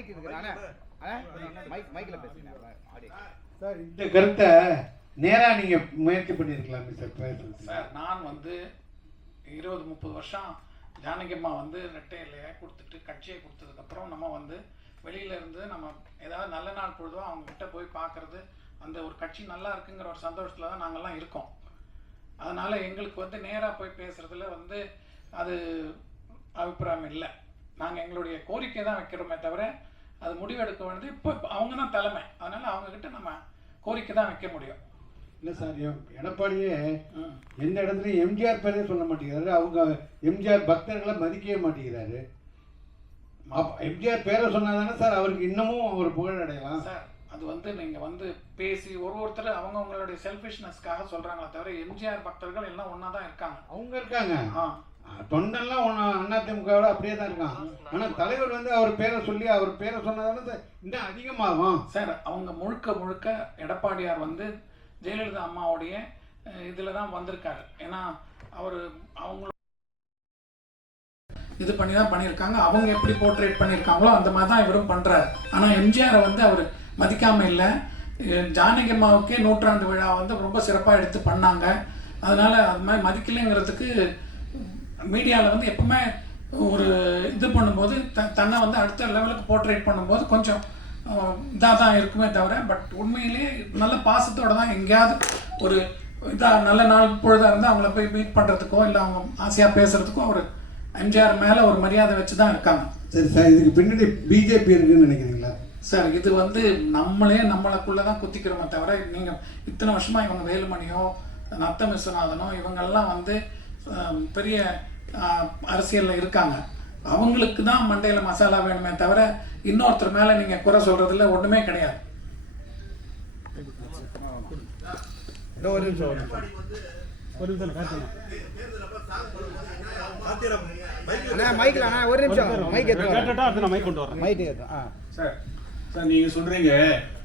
Mic இருக்குனால மைக்கில் பேசுங்க sir. இந்த கருத்தை நேராக நீங்கள் முயற்சி பண்ணியிருக்கலாம் சார். நான் வந்து 20-30 வருஷம் ஜானகியம்மா வந்து ரெட்டை இலையை கொடுத்துட்டு கட்சியை கொடுத்ததுக்கப்புறம் நம்ம வந்து வெளியில இருந்து நம்ம ஏதாவது நல்ல நாள் பொழுதும் அவங்ககிட்ட போய் பார்க்கறது, அந்த ஒரு கட்சி நல்லா இருக்குங்கிற ஒரு சந்தோஷத்தில் தான் நாங்கள்லாம் இருக்கோம். அதனால் எங்களுக்கு வந்து நேராக போய் பேசுகிறதுல வந்து அது அபிப்பிராயம் இல்லை. நாங்கள் எங்களுடைய கோரிக்கை தான் வைக்கிறோமே தவிர அது முடிவெடுக்க வேண்டியது இப்போ அவங்க தான் தலைமை. அதனால் அவங்கக்கிட்ட நம்ம கோரிக்கை தான் வைக்க முடியும். இல்லை சார், எடப்பாடியே எந்த இடத்துலையும் எம்ஜிஆர் பேரே சொல்ல மாட்டேங்கிறாரு. அவங்க எம்ஜிஆர் பக்தர்களை மதிக்கவே மாட்டேங்கிறாரு. எம்ஜிஆர் பேரை சொன்னாதானே சார் அவருக்கு இன்னமும் ஒரு புகழ் அடையலாம் சார். அது வந்து நீங்கள் வந்து பேசி ஒருத்தர் அவங்களுடைய செல்ஃபிஷ்னஸ்க்காக சொல்கிறாங்களே தவிர எம்ஜிஆர் பக்தர்கள் எல்லாம் ஒன்றா தான் இருக்காங்க. அவங்க இருக்காங்க, தொண்டெல்லாம் அதிமுகவோட அப்படியே தான் இருக்காங்க. ஆனால் தலைவர் வந்து அவர் பேரை சொல்லி அவர் பேரை சொன்னதானே இன்னும் அதிகமாகும் சார். அவங்க முழுக்க எடப்பாடியார் வந்து ஜெயலலிதா அம்மாவுடைய இதில் தான் வந்திருக்காரு. ஏன்னா அவங்க இது பண்ணி தான் பண்ணியிருக்காங்க. அவங்க எப்படி போர்ட்ரேட் பண்ணியிருக்காங்களோ அந்த மாதிரி தான் இவரும் பண்ணுறாரு. ஆனால் எம்ஜிஆரை வந்து அவர் மதிக்காமல் இல்லை. ஜானகி அம்மாவுக்கே 100ஆண்டு விழா வந்து ரொம்ப சிறப்பாக எடுத்து பண்ணாங்க. அதனால் அது மாதிரி மதிக்கலைங்கிறதுக்கு மீடியாவில் வந்து எப்பவுமே ஒரு இது பண்ணும்போது தன்னை வந்து அடுத்த லெவலுக்கு போர்ட்ரேட் பண்ணும்போது கொஞ்சம் இதாக தான் இருக்குமே தவிர, பட் உண்மையிலேயே நல்ல பாசத்தோடு தான் எங்கேயாவது ஒரு இதாக நல்ல நாள் பொழுதாக இருந்தால் அவங்கள போய் மீட் பண்ணுறதுக்கோ இல்லை அவங்க ஆசையாக பேசுகிறதுக்கோ ஒரு எம்ஜிஆர் மேலே ஒரு மரியாதை வச்சு தான் இருக்காங்க. சரி சார், இதுக்கு பின்னாடி பிஜேபி இருக்குன்னு நினைக்கிறீங்களா சார்? இது வந்து நம்மளுக்குள்ளே தான் குத்திக்கிறோமே தவிர, நீங்கள் இத்தனை வருஷமாக இவங்க வேலுமணியோ நத்தம் விஸ்வநாதனோ இவங்கெல்லாம் வந்து பெரிய அரசியலில் இருக்காங்க. அவங்களுக்கு தான் மண்டையில் மசாலா வேணுமே தவிர இன்னொருத்தர் மேலே நீங்கள் குறை சொல்கிறதுல ஒன்றுமே கிடையாது. சார் நீங்கள் சொல்கிறீங்க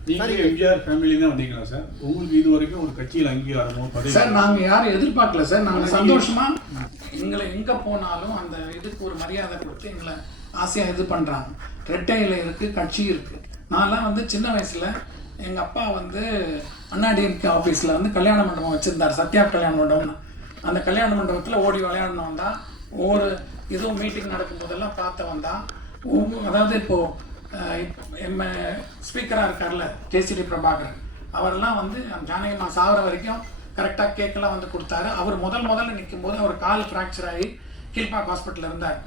நீங்கள் எம்ஜிஆர் ஃபேமிலி தான் வந்தீங்களா சார்? உங்களுக்கு இது வரைக்கும் ஒரு கட்சியில் அங்கீகாரமோ பதவி? சார் நாங்கள் யாரும் எதிர்பார்க்கல சார். நாங்கள் சந்தோஷமாக எங்களை எங்கே போனாலும் அந்த இதுக்கு ஒரு மரியாதை கொடுத்து எங்களை ஆசையாக இது பண்ணுறாங்க. ரெட்டை இலை இருக்குது, கட்சி இருக்குது. நான்லாம் வந்து சின்ன வயசில் எங்கள் அப்பா வந்து அண்ணாடிஎம்கே ஆஃபீஸில் வந்து கல்யாண மண்டபம் வச்சுருந்தார், சத்யா கல்யாண மண்டபம்னு. அந்த கல்யாண மண்டபத்தில் ஓடி விளையாடணும் தான், ஒவ்வொரு இதுவும் மீட்டிங் நடக்கும்போதெல்லாம் பார்த்தவன் தான். அதாவது இப்போது ஸ்பீக்கராக இருக்கார்ல ஜெயஸ்ரீ பிரபாகரன், அவரெல்லாம் வந்து ஜானகியம்மா சாகிற வரைக்கும் கரெக்டாக கேக்கெல்லாம் வந்து கொடுத்தாரு. அவர் முதல்ல நிற்கும் போது அவர் கால் ஃப்ராக்சர் ஆகி கீழ்பாக் ஹாஸ்பிட்டலில் இருந்தார்.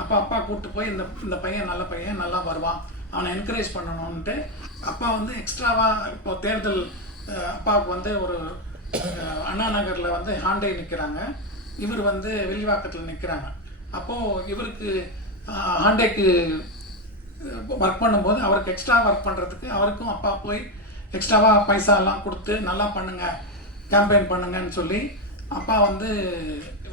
அப்போ அப்பா கூப்பிட்டு போய் இந்த பையன் நல்ல பையன், நல்லா வருவான், அவனை என்கரேஜ் பண்ணணும்ன்ட்டு அப்பா வந்து எக்ஸ்ட்ராவாக இப்போ தேர்தல் அப்பாவுக்கு வந்து ஒரு அண்ணா நகரில் வந்து ஹாண்டை நிற்கிறாங்க, இவர் வந்து வில்லிவாக்கத்தில் நிற்கிறாங்க. அப்போது இவருக்கு ஹாண்டேக்கு ஒர்க் பண்ணும்போது அவருக்கு எக்ஸ்ட்ரா ஒர்க் பண்ணுறதுக்கு அவருக்கும் அப்பா போய் எக்ஸ்ட்ராவாக பைசாலாம் கொடுத்து நல்லா பண்ணுங்கள், கேம்பெயின் பண்ணுங்கன்னு சொல்லி அப்பா வந்து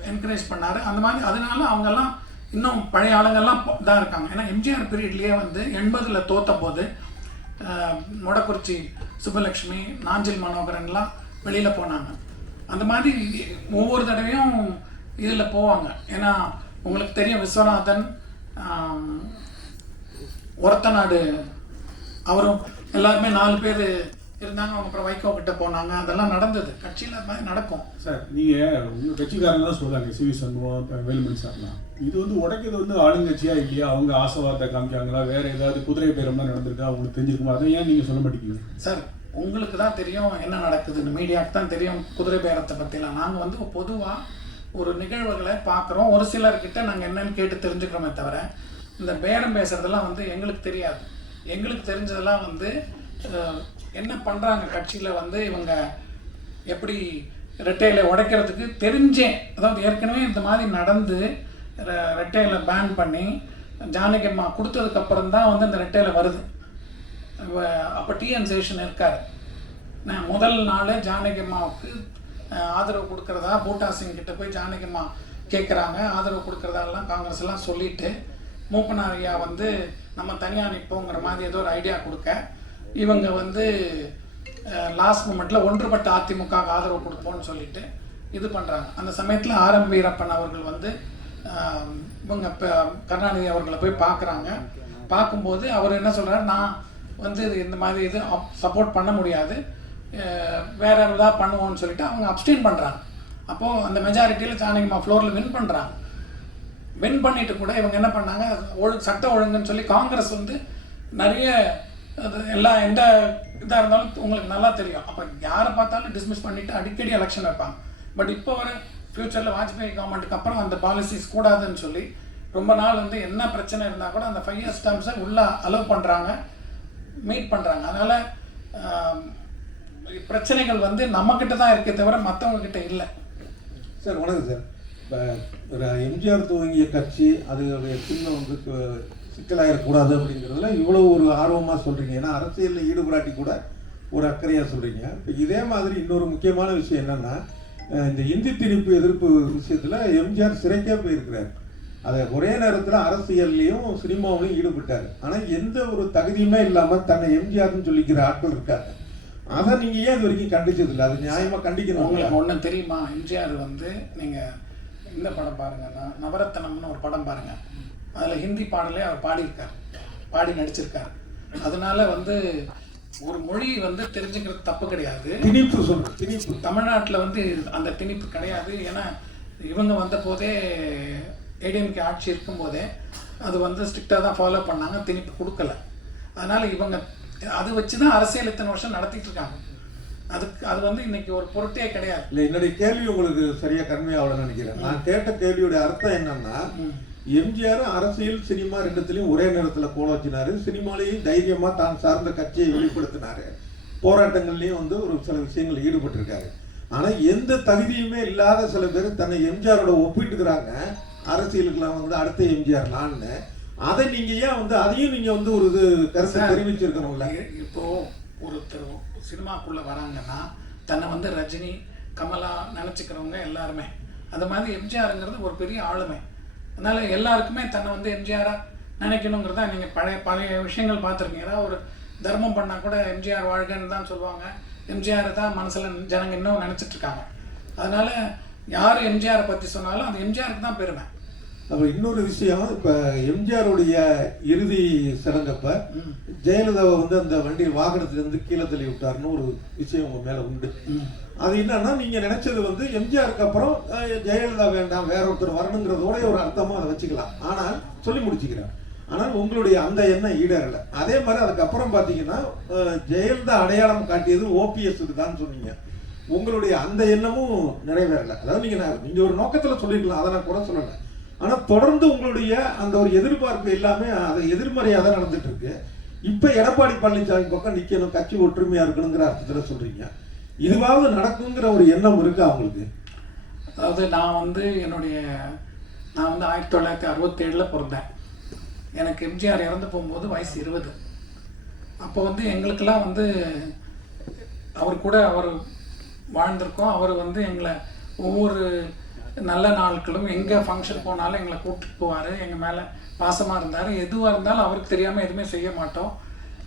என்கரேஜ் பண்ணார். அந்த மாதிரி அதனால அவங்கெல்லாம் இன்னும் பழைய ஆளுங்கள்லாம் தான் இருக்காங்க. ஏன்னா எம்ஜிஆர் பீரியட்லேயே வந்து 80ல் தோற்ற போது மொடக்குறிச்சி சுப்பலக்ஷ்மி, நாஞ்சில் மனோகரன்லாம் வெளியில் போனாங்க. அந்த மாதிரி ஒவ்வொரு தடவையும் இதில் போவாங்க. ஏன்னா உங்களுக்கு தெரியும் விஸ்வநாதன், ஒரத்தநாடு அவரும் எல்லாருமே 4 பேர் இருந்தாங்க. அவங்க அப்புறம் வைகோ கிட்ட போனாங்க. அதெல்லாம் நடந்தது கட்சியில். அது மாதிரி நடக்கும் சார். நீங்கள் உங்கள் கட்சிக்காரங்க தான் சொல்கிறாங்க, சிவி சண்முகம், வேலுமணி சார்லாம். இது வந்து உடைக்கிறது வந்து ஆளுங்கட்சியா இல்லையா? அவங்க ஆசைவார்த்தை காமிக்காங்களா? வேறு ஏதாவது குதிரை பேரம்லாம் நடந்திருக்கா? அவங்களுக்கு தெரிஞ்சிருக்குமா? அதை ஏன் நீங்கள் சொல்ல மாட்டேங்கிறீங்க சார்? உங்களுக்கு தான் தெரியும் என்ன நடக்குதுன்னு, மீடியாவுக்கு தான் தெரியும் குதிரை பேரத்தை பற்றிலாம். நாங்கள் வந்து பொதுவாக ஒரு நிகழ்வுகளை பார்க்குறோம், ஒரு சிலர்கிட்ட நாங்கள் என்னன்னு கேட்டு தெரிஞ்சுக்கிறோமே தவிர இந்த பேரம் பேசுகிறதெல்லாம் வந்து எங்களுக்கு தெரியாது. எங்களுக்கு தெரிஞ்சதெல்லாம் வந்து என்ன பண்ணுறாங்க கட்சியில் வந்து இவங்க எப்படி ரெட்டையில உடைக்கிறதுக்கு தெரிஞ்சேன். அதாவது ஏற்கனவே இந்த மாதிரி நடந்து ரெட்டையில பேன் பண்ணி ஜானகி அம்மா கொடுத்ததுக்கப்புறம் தான் வந்து இந்த ரெட்டையில வருது. அப்போ டிஎன் சேஷன் இருக்கார். நான் முதல் நாள் ஜானகி அம்மாவுக்கு ஆதரவு கொடுக்குறதா பூட்டா சிங் கிட்ட போய் ஜானகி அம்மா கேட்குறாங்க, ஆதரவு கொடுக்குறதாலாம் காங்கிரஸ் எல்லாம் சொல்லிட்டு மூப்பனார் ஐயா வந்து நம்ம தனியாக நிற்போங்கிற மாதிரி ஏதோ ஒரு ஐடியா கொடுக்க இவங்க வந்து லாஸ்ட் மூமெண்ட்டில் ஒன்றுபட்ட அதிமுக ஆதரவு கொடுப்போம்னு சொல்லிட்டு இது பண்ணுறாங்க. அந்த சமயத்தில் ஆர்எம் வீரப்பன் அவர்கள் வந்து இவங்க கருணாநிதி அவர்களை போய் பார்க்குறாங்க. பார்க்கும்போது அவர் என்ன சொல்கிறார், நான் வந்து இந்த மாதிரி இது சப்போர்ட் பண்ண முடியாது, வேற ஏதாவது பண்ணுவோன்னு சொல்லிட்டு அவங்க அப்ஸ்டெயின் பண்ணுறாங்க. அப்போது அந்த மெஜாரிட்டியில் ஜானகிமா ஃப்ளோரில் வின் பண்ணுறாங்க. வின் பண்ணிட்டு கூட இவங்க என்ன பண்ணாங்க, சட்ட ஒழுங்குன்னு சொல்லி காங்கிரஸ் வந்து நிறைய எந்த இதாக இருந்தாலும் உங்களுக்கு நல்லா தெரியும். அப்போ யாரை பார்த்தாலும் டிஸ்மிஸ் பண்ணிவிட்டு அடிக்கடி எலெக்ஷன் வைப்பாங்க. பட் இப்போ வர ஃப்யூச்சரில் வாஜ்பாய் கவர்மெண்ட்டுக்கு அப்புறம் அந்த பாலிசிஸ் கூடாதுன்னு சொல்லி ரொம்ப நாள் வந்து என்ன பிரச்சனை இருந்தால் கூட அந்த 5 years டேர்ம்ஸை உள்ளே அலோவ் பண்ணுறாங்க, மீட் பண்ணுறாங்க. அதனால் பிரச்சனைகள் வந்து நம்மக்கிட்ட தான் இருக்கே தவிர மற்றவங்கக்கிட்ட இல்லை. சார் வணக்கம் சார். இப்போ எம்ஜிஆர் துவங்கிய கட்சி அது சின்ன வந்து சிக்கலாயிடக்கூடாது அப்படிங்கிறதுல இவ்வளோ ஒரு ஆர்வமாக சொல்கிறீங்க. ஏன்னா அரசியலில் ஈடுபடாட்டி கூட ஒரு அக்கறையாக சொல்கிறீங்க. இப்போ இதே மாதிரி இன்னொரு முக்கியமான விஷயம் என்னென்னா, இந்த இந்தி திணிப்பு எதிர்ப்பு விஷயத்தில் எம்ஜிஆர் சிறைக்கே போயிருக்கிறார். அதை ஒரே நேரத்தில் அரசியல்லையும் சினிமாவிலையும் ஈடுபட்டார். ஆனால் எந்த ஒரு தகுதியுமே இல்லாமல் தன்னை எம்ஜிஆர்னு சொல்லிக்கிற ஆட்கள் இருக்காங்க. அதை நீங்கள் ஏன் இது வரைக்கும் கண்டிச்சதில்லை? அது நியாயமாக கண்டிக்கணும். உங்களுக்கு ஒன்று தெரியுமா, எம்ஜிஆர் வந்து நீங்கள் இந்த படம் பாருங்கன்னா, நவரத்தனம்னு ஒரு படம் பாருங்கள், அதில் ஹிந்தி பாடலே அவர் பாடி நடிச்சிருக்கார். அதனால வந்து ஒரு மொழி வந்து தெரிஞ்சுக்கிறது தப்பு கிடையாது. திணிப்பு தமிழ்நாட்டில் வந்து அந்த திணிப்பு கிடையாது. ஏன்னா இவங்க வந்த போதே ஏடிஎம்கே ஆட்சி இருக்கும்போதே அது வந்து ஸ்ட்ரிக்டாக தான் ஃபாலோ பண்ணாங்க, திணிப்பு கொடுக்கல. அதனால் இவங்க அதை வச்சு தான் அரசியல் இத்தனை வருஷம் நடத்திட்டு இருக்காங்க. அது வந்து இன்னைக்கு ஒரு பொருட்டே கிடையாது. இல்லை, என்னுடைய கேள்வி உங்களுக்கு சரியாக கண்மையாகலன்னு நினைக்கிறேன். நான் கேட்ட கேள்வியோட அர்த்தம் என்னன்னா, எம்ஜிஆர் அரசியல் சினிமா ரெண்டுத்திலையும் ஒரே நேரத்தில் கோல வச்சினாரு. சினிமாலையும் தைரியமாக தான் சார்ந்த கட்சியை வெளிப்படுத்தினாரு. போராட்டங்கள்லையும் வந்து ஒரு சில விஷயங்கள் ஈடுபட்டிருக்காரு. ஆனால் எந்த தகுதியுமே இல்லாத சில பேர் தன்னை எம்ஜிஆரோட ஒப்பிட்டுக்கிறாங்க. அரசியலுக்குலாம் வந்து அடுத்த எம்ஜிஆர் நான்னு. அதை நீங்கள் ஏன் வந்து அதையும் நீங்கள் வந்து ஒரு இது கருத்தை தெரிவிச்சிருக்கணும்ல? இப்போது ஒருத்தர் சினிமாக்குள்ளே வராங்கன்னா தன்னை வந்து ரஜினி, கமலா நினச்சிக்கிறவங்க எல்லாருமே. அந்த மாதிரி எம்ஜிஆருங்கிறது ஒரு பெரிய ஆளுமை. அதனால் எல்லாருக்குமே தன்னை வந்து எம்ஜிஆராக நினைக்கணுங்கிறதா. நீங்கள் பழைய விஷயங்கள் பார்த்துருக்கீங்க. ஏதாவது ஒரு தர்மம் பண்ணால் கூட எம்ஜிஆர் வாழ்கன்னு தான் சொல்லுவாங்க. எம்ஜிஆரை தான் மனசில் ஜனங்க இன்னும் நினச்சிட்ருக்காங்க. அதனால் யார் எம்ஜிஆரை பற்றி சொன்னாலும் அது எம்ஜிஆருக்கு தான் பெருமை. அப்போ இன்னொரு விஷயம், இப்போ எம்ஜிஆருடைய இறுதி சடங்கப்ப ஜெயலலிதாவை வந்து அந்த வண்டி வாகனத்திலேருந்து கீழே தள்ளி விட்டாருன்னு ஒரு விஷயம் உங்கள் மேலே உண்டு. அது என்னன்னா, நீங்கள் நினைச்சது வந்து எம்ஜிஆருக்கு அப்புறம் ஜெயலலிதா வேண்டாம், வேற ஒருத்தர் வரணுங்கிறதோட ஒரு அர்த்தமாக அதை வச்சுக்கலாம். ஆனால் சொல்லி முடிச்சுக்கிறேன். ஆனால் உங்களுடைய அந்த எண்ணம் ஈடேறலை. அதே மாதிரி அதுக்கப்புறம் பார்த்தீங்கன்னா ஜெயலலிதா அடையாளம் காட்டியது ஓபிஎஸ்க்கு தான் சொன்னீங்க. உங்களுடைய அந்த எண்ணமும் நிறைவேறலை. அதாவது நீங்கள் ஒரு நோக்கத்தில் சொல்லியிருக்கலாம், அதை நான் கூட சொல்லலை. ஆனால் தொடர்ந்து உங்களுடைய அந்த ஒரு எதிர்பார்ப்பு எல்லாமே அது எதிர்மறையாக தான் நடந்துட்டு இருக்கு. இப்போ எடப்பாடி பழனிசாமி பக்கம் நிற்கணும், கட்சி ஒற்றுமையாக இருக்கணுங்கிற அர்த்தத்தில் சொல்கிறீங்க. இதுவாவது நடக்குங்கிற ஒரு எண்ணம் இருக்கா அவங்களுக்கு? அதாவது நான் வந்து 1967 பிறந்தேன். எனக்கு எம்ஜிஆர் இறந்து போகும்போது வயசு 20. அப்போ வந்து எங்களுக்கெல்லாம் வந்து அவர் கூட அவர் வாழ்ந்திருக்கோம். அவர் வந்து எங்களை ஒவ்வொரு நல்ல நாட்களும் எங்கே ஃபங்க்ஷன் போனாலும் எங்களை கூப்பிட்டு போவார். எங்கள் மேலே பாசமாக இருந்தார். எதுவாக இருந்தாலும் அவருக்கு தெரியாமல் எதுவுமே செய்ய மாட்டோம்.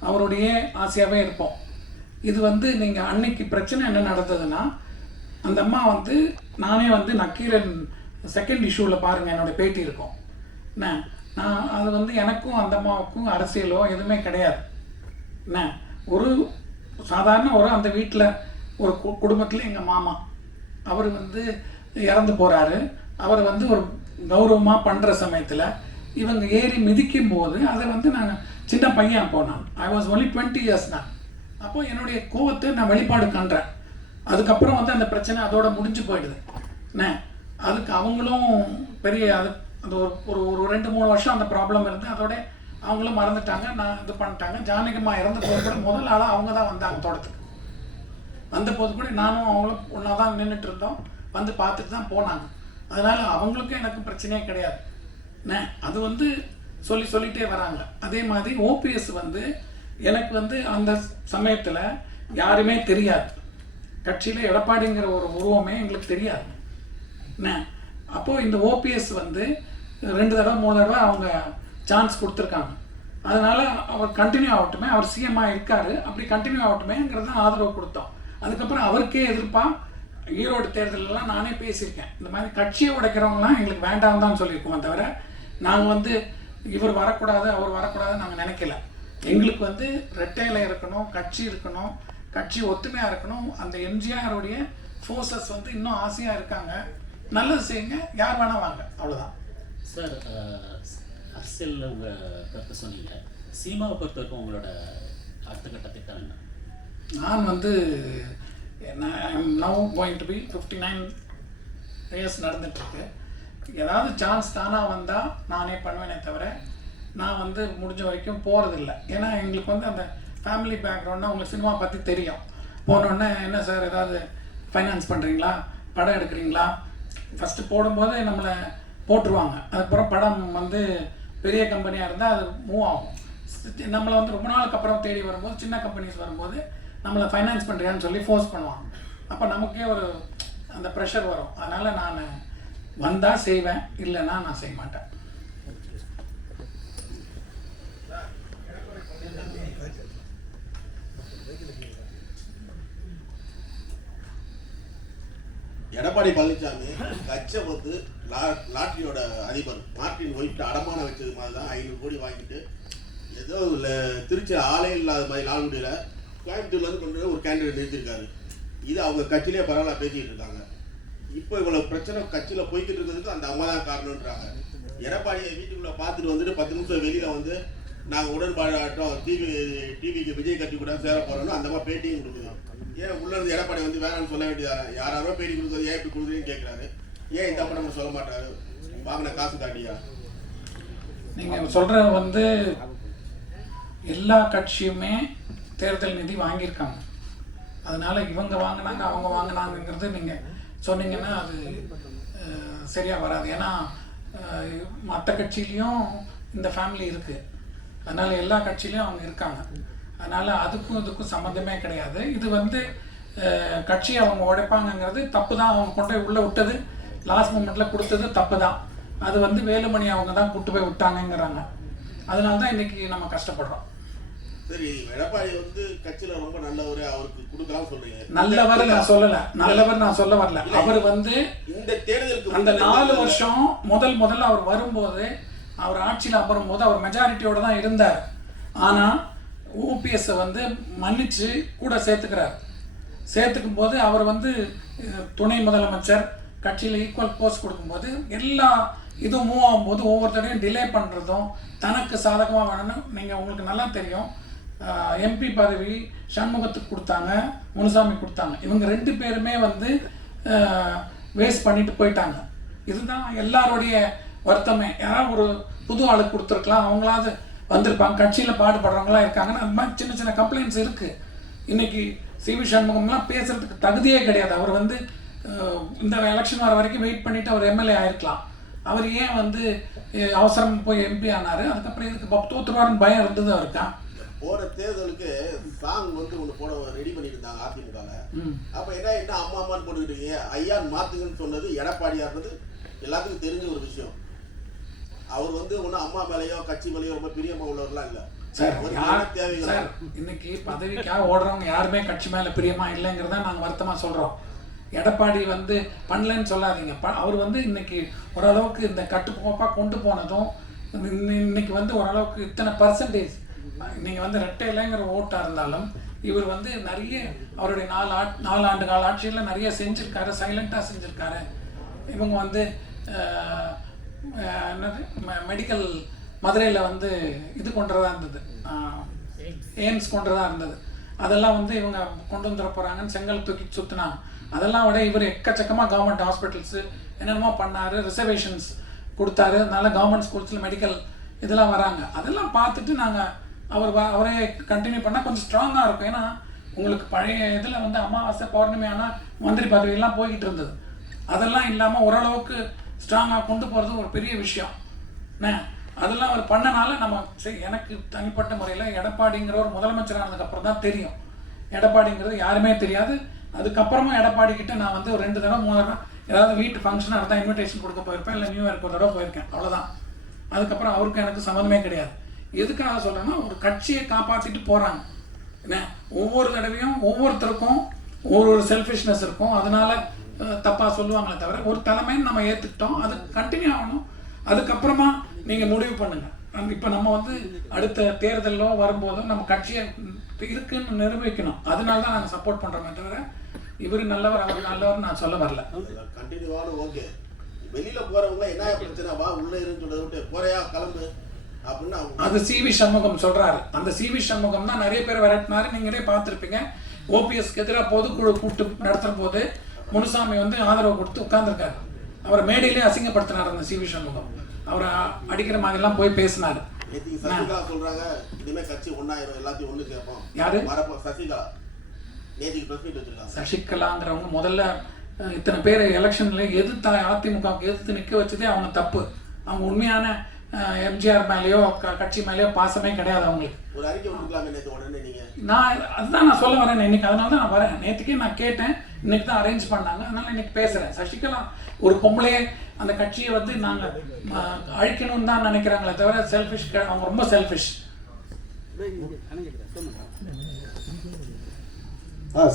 அவருடைய ஆசையாகவே இருப்போம். இது வந்து நீங்கள் அன்னைக்கு பிரச்சனை என்ன நடந்ததுன்னா, அந்த அம்மா வந்து நானே வந்து நக்கீரன் செகண்ட் இஷ்யூவில் பாருங்கள், என்னோடய பேட்டி இருக்கும். என்ன நான் அது வந்து எனக்கும் அந்த அம்மாவுக்கும் அரசியலோ எதுவுமே கிடையாது. என்ன ஒரு சாதாரண அந்த வீட்டில் ஒரு குடும்பத்தில் எங்கள் மாமா அவர் வந்து இறந்து போகிறாரு. அவர் வந்து ஒரு கௌரவமாக பண்ணுற சமயத்தில் இவங்க ஏறி மிதிக்கும் போது அதை வந்து நாங்கள் சின்ன பையன் போனான். ஐ வாஸ் ஒன்லி 20 years தான். அப்போ என்னுடைய கோவத்தை நான் வெளிப்பாடு காண்றேன். அதுக்கப்புறம் வந்து அந்த பிரச்சனை அதோட முடிஞ்சு போயிடுது. என்ன அதுக்கு அவங்களும் பெரிய அது ஒரு 2-3 வருஷம் அந்த ப்ராப்ளம் இருந்து அதோட அவங்களும் மறந்துட்டாங்க. நான் இது பண்ணிட்டாங்க. ஜானகிமா இறந்த போது கூட முதல் ஆளாக அவங்க தான் வந்தாங்க தோட்டத்துக்கு. வந்த போது கூட நானும் அவங்களும் ஒன்றா தான் நின்றுட்டு இருந்தோம். வந்து பார்த்துட்டு தான் போனாங்க. அதனால் அவங்களுக்கும் எனக்கு பிரச்சனையே கிடையாது. அது வந்து சொல்லிகிட்டே வராங்க. அதே மாதிரி ஓபிஎஸ் வந்து எனக்கு வந்து அந்த சமயத்தில் யாருமே தெரியாது. கட்சியில் எடப்பாடிங்கிற ஒரு உருவமே எங்களுக்கு தெரியாது. அப்போது இந்த ஓபிஎஸ் வந்து 2 தடவை 3 தடவை அவங்க சான்ஸ் கொடுத்துருக்காங்க. அதனால் அவர் கண்டினியூ ஆகட்டுமே, அவர் சிஎம்மாக இருக்கார், அப்படி கண்டினியூ ஆகட்டுமேங்கிறது தான் ஆதரவு கொடுத்தோம். அதுக்கப்புறம் அவருக்கே எதிர்ப்பாக ஈரோடு தேர்தலெலாம் நானே பேசியிருக்கேன். இந்த மாதிரி கட்சியை உடைக்கிறவங்களாம் எங்களுக்கு வேண்டாம் தான் சொல்லியிருக்கோமே தவிர நாங்கள் வந்து இவர் வரக்கூடாது அவர் வரக்கூடாதுன்னு நாங்கள் நினைக்கல. எங்களுக்கு வந்து ரெட்டையில இருக்கணும், கட்சி இருக்கணும், கட்சி ஒத்துமையாக இருக்கணும். அந்த எம்ஜிஆருடைய ஃபோர்ஸஸ் வந்து இன்னும் ஆசையாக இருக்காங்க. நல்லது செய்யுங்க, யார் வேணால் வாங்க, அவ்வளோதான். சார், அரசியல் உங்கள் கருத்து சொன்னீங்க. சீமாவை பொறுத்த வரைக்கும் உங்களோட அடுத்த கட்ட திட்டம் என்ன? நான் வந்து I'm now going to be 59 years நடந்துட்டுருக்கு. ஏதாவது சான்ஸ் தானாக வந்தால் நானே பண்ணுவேனே தவிர நான் வந்து முடிஞ்ச வரைக்கும் போகிறதில்ல. ஏன்னா எங்களுக்கு வந்து அந்த ஃபேமிலி பேக்ரவுண்டாக உங்களுக்கு சினிமா பற்றி தெரியும். போனோடனே என்ன சார் ஏதாவது ஃபைனான்ஸ் பண்ணுறீங்களா, படம் எடுக்கிறீங்களா, ஃபஸ்ட்டு போடும்போது நம்மளை போட்டுருவாங்க. அதுக்கப்புறம் படம் வந்து பெரிய கம்பெனியாக இருந்தால் அது மூவ் ஆகும். நம்மளை வந்து ரொம்ப நாளுக்கு அப்புறம் தேடி வரும்போது சின்ன கம்பெனிஸ் வரும்போது நம்மளை ஃபைனான்ஸ் பண்ணுறியான்னு சொல்லி ஃபோர்ஸ் பண்ணுவாங்க. அப்போ நமக்கே ஒரு அந்த ப்ரெஷர் வரும். அதனால் நான் வந்தால் செய்வேன், இல்லைன்னா நான் செய்ய மாட்டேன். எடப்பாடி பழனிசாமி கட்சை வந்து லாட்டரியோட அதிபர் மார்ட்டின் ஒயிட் அடமானம் வச்சது மாதிரி தான் 500 கோடி வாங்கிட்டு ஏதோ திருச்சி ஆளே இல்லாத மாதிரி லால்குடியில் கோயம்புத்தூர்லேருந்து கொண்டு போய் ஒரு கேண்டிடேட் நிறுத்திருக்காரு. இது அவங்க கட்சியிலே பரவாயில்ல பேசிக்கிட்டு இருக்காங்க. இப்போ இவ்வளோ பிரச்சனை கட்சியில் போய்கிட்டு இருக்கிறதுக்கு அந்த அம்மா தான் காரணன்றாங்க. எடப்பாடியை வீட்டுக்குள்ளே பார்த்துட்டு வந்துட்டு 10 நிமிஷம் வெளியில் வந்து நாங்கள் உடன்பாடாட்டம் டிவிக்கு விஜய் கட்சி கூட சேர போகிறோன்னு அந்த மாதிரி பேட்டியும் கொடுக்குது. ஏன் உள்ள இருந்து எடப்பாடி வந்து வேணான்னு சொல்ல வேண்டியதா? யாராரோ பேட்டி கொடுக்குறது ஏன் இப்படி கொடுக்குறீன்னு கேட்குறாரு. ஏன் இந்த அப்போ நம்ம சொல்ல மாட்டாரு? வாங்கின காசு காட்டியா? நீங்கள் சொல்கிற வந்து எல்லா கட்சியுமே தேர்தல் நிதி வாங்கியிருக்காங்க. அதனால் இவங்க வாங்கினாங்க அவங்க வாங்கினாங்கிறது நீங்கள் சொன்னீங்கன்னா அது சரியாக வராது. ஏன்னா மற்ற கட்சியிலையும் இந்த ஃபேமிலி இருக்குது. அதனால் எல்லா கட்சியிலையும் அவங்க இருக்காங்க. அதனால் அதுக்கும் இதுக்கும் சம்மந்தமே கிடையாது. இது வந்து கட்சியை அவங்க உடைப்பாங்கங்கிறது தப்பு தான். அவங்க கொண்டு போய் உள்ளே விட்டது, லாஸ்ட் மூமெண்ட்டில் கொடுத்தது தப்பு தான். அது வந்து வேலுமணி அவங்க தான் கூட்டு போய் விட்டாங்கங்கிறாங்க. அதனால தான் இன்றைக்கி நம்ம கஷ்டப்படுறோம். சரி, எடப்பாடி வந்து கட்சியில் ரொம்ப நல்லவர், அவருக்கு கொடுக்கலாம் சொல்றீங்க. நல்லவர் நான் சொல்லலை, நல்லவர் நான் சொல்ல வரல. அவர் வந்து இந்த தேர்தலுக்கு அந்த 4 வருஷம் முதல்ல அவர் வரும்போது, அவர் ஆட்சியில் அமரும் போது அவர் மெஜாரிட்டியோட தான் இருந்தார். ஆனால் ஓபிஎஸ்ஸை வந்து மன்னிச்சு கூட சேர்த்துக்கும் போது அவர் வந்து துணை முதலமைச்சர் கட்சியில் ஈக்குவல் போஸ்ட் கொடுக்கும்போது எல்லா இதுவும் மூவ் ஆகும்போது ஒவ்வொருத்தரையும் டிலே பண்ணுறதும் தனக்கு சாதகமாக வேணும்னு நீங்கள் உங்களுக்கு நல்லா தெரியும். எம்பி பதவி சண்முகத்துக்கு கொடுத்தாங்க, முனுசாமி கொடுத்தாங்க. இவங்க 2 பேருமே வந்து வேஸ்ட் பண்ணிட்டு போயிட்டாங்க. இதுதான் எல்லாருடைய வருத்தமே. யாராவது ஒரு புது ஆளுக்கு கொடுத்துருக்கலாம், அவங்களாவது வந்திருப்பாங்க, கட்சியில் பாடுபடுறவங்களாம் இருக்காங்கன்னு அந்த மாதிரி சின்ன சின்ன கம்ப்ளைண்ட்ஸ் இருக்குது. இன்றைக்கி சிவி சண்முகம்லாம் பேசுகிறதுக்கு தகுதியே கிடையாது. அவர் வந்து இந்த எலெக்ஷன் வர வரைக்கும் வெயிட் பண்ணிவிட்டு அவர் எம்எல்ஏ ஆகிருக்கலாம். அவர் ஏன் வந்து அவசரம் போய் எம்பி ஆனார்? அதுக்கப்புறம் இதுக்கு தோற்றுருவாருன்னு பயம் இருந்தது அவருக்கா? போன தேர்தலுக்கு சாங் வந்து ஒன்று போட ரெடி பண்ணிட்டு இருந்தாங்க அதிமுகவில். அப்போ என்ன அம்மா அம்மான்னு போட்டுக்கிட்டு ஐயா மாத்துங்கன்னு சொன்னது எடப்பாடியார்ன்றது எல்லாத்துக்கும் தெரிஞ்ச ஒரு விஷயம். அவர் வந்து ஒன்றும் அம்மா மேலேயோ கட்சி மேலேயோ ரொம்ப பிரியமா உள்ளவர்களாம் இல்லை சார். இன்னைக்கு பதவிக்காக ஓடுறவங்க யாருமே கட்சி மேலே பிரியமா இல்லைங்கிறத நாங்கள் வருத்தமாக சொல்கிறோம். எடப்பாடி வந்து பண்ணலன்னு சொல்லாதீங்க. அவர் வந்து இன்னைக்கு ஓரளவுக்கு இந்த கட்டுக்கோப்பாக கொண்டு போனதும் இன்னைக்கு வந்து ஓரளவுக்கு இத்தனை பர்சன்டேஜ் நீங்கள் வந்து ரெட்டை இல்லைங்கிற ஓட்டாக இருந்தாலும் இவர் வந்து நிறைய அவருடைய 4 ஆண்டு கால ஆட்சியில் நிறைய செஞ்சுருக்காரு, சைலண்ட்டாக செஞ்சுருக்காரு. இவங்க வந்து என்னது மெடிக்கல் மதுரையில் வந்து இது கொண்டுறதா இருந்தது, எய்ம்ஸ் கொண்டுறதா இருந்தது. அதெல்லாம் வந்து இவங்க கொண்டு வந்துட போகிறாங்கன்னு செங்கல் தூக்கி சுற்றினாங்க. அதெல்லாம் விட இவர் எக்கச்சக்கமாக கவர்மெண்ட் ஹாஸ்பிட்டல்ஸு என்னென்னமோ பண்ணார், ரிசர்வேஷன்ஸ் கொடுத்தாரு. அதனால கவர்மெண்ட் ஸ்கூல்ஸில் மெடிக்கல் இதெல்லாம் வராங்க. அதெல்லாம் பார்த்துட்டு நாங்கள் அவரே கண்டினியூ பண்ணால் கொஞ்சம் ஸ்ட்ராங்காக இருக்கும். ஏன்னா உங்களுக்கு பழைய இதில் வந்து அமாவாசை பௌர்ணமி ஆனால் மந்திரி பதவியெல்லாம் போய்கிட்டு இருந்தது. அதெல்லாம் இல்லாமல் ஓரளவுக்கு ஸ்ட்ராங்காக கொண்டு போகிறது ஒரு பெரிய விஷயம். அதெல்லாம் அவர் பண்ணனால நம்ம எனக்கு தனிப்பட்ட முறையில் எடப்பாடிங்கிற ஒரு முதலமைச்சர் ஆனதுக்கப்புறம் தான் தெரியும். எடப்பாடிங்கிறது யாருமே தெரியாது. அதுக்கப்புறமா எடப்பாடி கிட்ட நான் வந்து ஒரு 2 தடவை 3 தடவை ஏதாவது வீட்டு ஃபங்க்ஷனாக இருந்தால் இன்விடேஷன் கொடுக்க போயிருப்பேன், இல்லை நியூ இயர்க்கு ஒரு தடவை போயிருக்கேன், அவ்வளோதான். அதுக்கப்புறம் அவருக்கு எனக்கு சம்மந்தமே கிடையாது. எதுக்காக சொல்கிறேன்னா ஒரு கட்சியை காப்பாற்றிட்டு போகிறாங்க. என்ன ஒவ்வொரு தடவையும் ஒவ்வொருத்தருக்கும் ஒரு செல்ஃபிஷ்னஸ் இருக்கும். அதனால தப்பாக சொல்லுவாங்களே தவிர ஒரு தலைமைன்னு நம்ம ஏற்றுக்கிட்டோம், அது கண்டினியூ ஆகணும். அதுக்கப்புறமா நீங்கள் முடிவு பண்ணுங்கள். இப்போ நம்ம வந்து அடுத்த தேர்தலோ வரும்போதோ நம்ம கட்சியை இருக்குன்னு நிரூபிக்கணும். அதனால தான் நாங்கள் சப்போர்ட் பண்ணுறோமே தவிர இவர் நல்லவர் அவர் நல்லவர் நான் சொல்ல வரல. கண்டினியூவான ஓகே. வெளியில போறவங்க என்ன பிரச்சனை, வா உள்ள இருந்து சொல்றதை விட்டு போறையா கிளம்பு அப்படின்னு அது சிவி சண்முகம் சொல்றாரு. அந்த சிவி சண்முகம் தான் நிறைய பேர் விரட்டினாரு. நீங்களே பார்த்துருப்பீங்க. ஓபிஎஸ்க்கு எதிராக பொதுக்குழு கூட்டு நடத்துற போது முனுசாமி வந்து ஆதரவு கொடுத்து உட்கார்ந்துருக்காரு. அவரை மேடையிலே அசிங்கப்படுத்தினார் அந்த சிவி சண்முகம். அவரை அடிக்கிற மாதிரிலாம் போய் பேசினாரு. சசிகலா சொல்றாங்க இனிமே கட்சி ஒன்னாயிரம் எல்லாத்தையும் ஒண்ணு கேட்போம். யாரு? சசிகலா நேற்றுக்கு பிரஸ் மீட் வச்சிருக்காங்க. சசிகலாங்கிறவங்க முதல்ல இத்தனை பேர் எலெக்ஷன்ல எதிர்த்து அதிமுக எதிர்த்து நிற்க வச்சதே அவங்க தப்பு. அவங்க உண்மையான எம்ஜிஆர் மேலேயோ கட்சி மேலேயோ பாசமே கிடையாது அவங்களுக்கு. ஒரு அறிக்கை கொடுக்கலாமே நேற்று உடனே நீங்க. அதுதான் நான் சொல்ல வரேன் இன்னைக்கு. அதனால தான் நான் வரேன். நேற்றுக்கே நான் கேட்டேன், இன்னைக்கு தான் அரேஞ்ச் பண்ணாங்க. அதனால இன்னைக்கு பேசுறேன். சசிகலா ஒரு பொம்பளையே அந்த கட்சியை வந்து நாங்கள் அழிக்கணும்னு தான் நினைக்கிறாங்களே தவிர செல்ஃபிஷ். அவங்க ரொம்ப செல்ஃபிஷ்.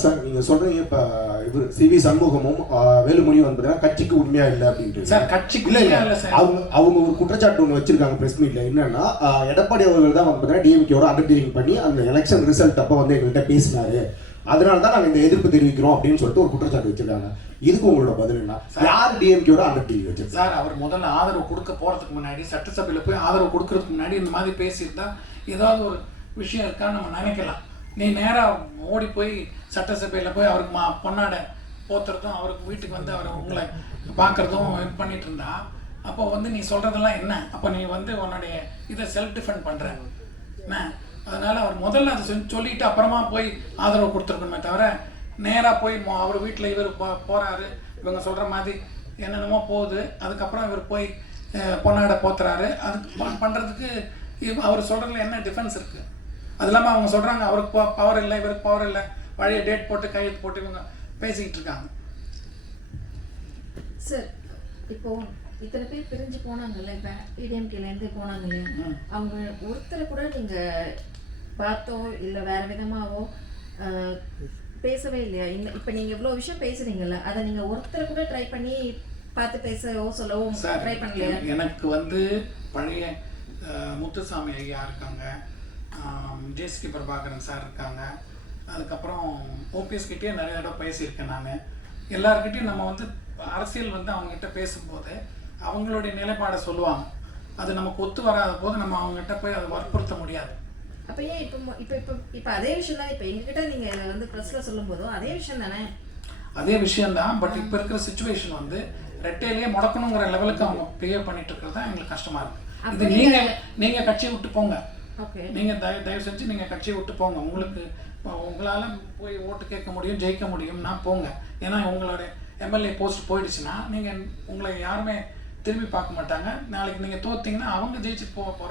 சார் நீங்கள் சொல்கிறீங்க இப்போ இவர் சிவி சண்முகமும் வேலுமணியும் வந்து கட்சிக்கு உண்மையாக இல்லை அப்படின்ட்டு. சார் கட்சிக்கு இல்லை சார், அவங்க ஒரு குற்றச்சாட்டு ஒன்று வச்சிருக்காங்க ப்ரெஸ் மீட்டில். என்னன்னா எடப்பாடி அவர்கள் தான் வந்து டிஎம்கேயோட அண்டர்டேக்கிங் பண்ணி அந்த எலெக்ஷன் ரிசல்ட் அப்போ வந்து எங்கள்கிட்ட பேசினாரு, அதனால தான் நாங்கள் இந்த எதிர்ப்பு தெரிவிக்கிறோம் அப்படின்னு சொல்லிட்டு ஒரு குற்றச்சாட்டு வச்சிருக்காங்க. இதுக்கு உங்களோட பதில் என்ன? யார் டிஎம்கேயோட அண்டர்டேக்கிங் வச்சிருக்காங்க? சார் அவர் முதல்ல ஆதரவு கொடுக்க போகிறதுக்கு முன்னாடி, சட்டசபையில் போய் ஆதரவு கொடுக்கறதுக்கு முன்னாடி இந்த மாதிரி பேசியிருந்தா ஏதாவது ஒரு விஷயம் இருக்கான்னு நம்ம நினைக்கலாம். நீ நேராக ஓடி போய் சட்டசபையில் போய் அவருக்கு பொன்னாடை போத்துறதும் அவருக்கு வீட்டுக்கு வந்து அவரை உங்களை பார்க்குறதும் இது பண்ணிட்டு இருந்தா அப்போ வந்து நீ சொல்கிறதெல்லாம் என்ன? அப்போ நீ வந்து உன்னுடைய இதை செல்ஃப் டிஃபெண்ட் பண்ணுற என்ன? அதனால் அவர் முதல்ல அதை சொல்லிவிட்டு அப்புறமா போய் ஆதரவு கொடுத்துருக்கணுமே தவிர நேராக போய் அவர் வீட்டில் இவர் போகிறாரு, இவங்க சொல்கிற மாதிரி என்னென்னமோ போகுது, அதுக்கப்புறம் இவர் போய் பொன்னாடை போத்துறாரு. அது பண்ணுறதுக்கு அவர் சொல்கிறதுல என்ன டிஃபென்ஸ் இருக்குது? அது இல்லாமல் அவங்க சொல்கிறாங்க அவருக்கு பவர் இல்லை, இவருக்கு பவர் இல்லை, பழைய டேட் போட்டு கையெழுத்து போட்டு இவங்க பேசிக்கிட்டு இருக்காங்க. சார் இப்போ இத்தனை பேர் பிரிஞ்சு போனாங்கல்ல, இப்போ டிஎம்கேலேருந்து போனாங்க இல்லையா, அவங்க ஒருத்தரை கூட நீங்கள் பார்த்தோ இல்லை வேறு விதமாகவோ பேசவே இல்லையா? இப்போ நீங்கள் இவ்வளோ விஷயம் பேசுகிறீங்கல்ல, அதை நீங்கள் ஒருத்தரை கூட ட்ரை பண்ணி பார்த்து பேசவோ சொல்லவோ ட்ரை பண்ணலையா? எனக்கு வந்து பழைய முத்துசாமி ஐயா இருக்காங்க, ஜேசிகே பிரபாகரன் சார் இருக்காங்க, அதுக்கப்புறம் ஓபிஎஸ்கிட்டே நிறைய தடவை பேசியிருக்கேன். நான் எல்லாருக்கிட்டையும் நம்ம வந்து அரசியல் வந்து அவங்ககிட்ட பேசும்போது அவங்களுடைய நிலைப்பாடை சொல்லுவாங்க. அது நமக்கு ஒத்து வராத போது நம்ம அவங்ககிட்ட போய் அதை வற்புறுத்த முடியாது. அப்போ ஏன் இப்போ அதே விஷயம் தான் இப்போ எங்ககிட்ட நீங்கள் வந்து ப்ரெஸ்ஸில் சொல்லும் போதும் அதே விஷயம் தானே? அதே விஷயம்தான். பட் இப்போ இருக்கிற சுச்சுவேஷன் வந்து ரெட்டையிலேயே முடக்கணுங்கிற லெவலுக்கு அவங்க பிஹேவ் பண்ணிட்டு இருக்கிறது தான் எங்களுக்கு கஷ்டமாக இருக்குது. இது நீங்கள் கட்சியை விட்டு போங்க. நீங்கள் தயவு செஞ்சு நீங்கள் கட்சியை விட்டு போங்க. உங்களுக்கு உங்களால் போய் ஓட்டு கேட்க முடியும், ஜெயிக்க முடியும்னா போங்க. ஏன்னா உங்களோட எம்எல்ஏ போஸ்ட் போயிடுச்சுன்னா நீங்கள் உங்களை யாருமே திரும்பி பார்க்க மாட்டாங்க. நாளைக்கு நீங்கள் தோத்தீங்கன்னா அவங்க ஜெயிச்சுட்டு போக போகிறாங்க.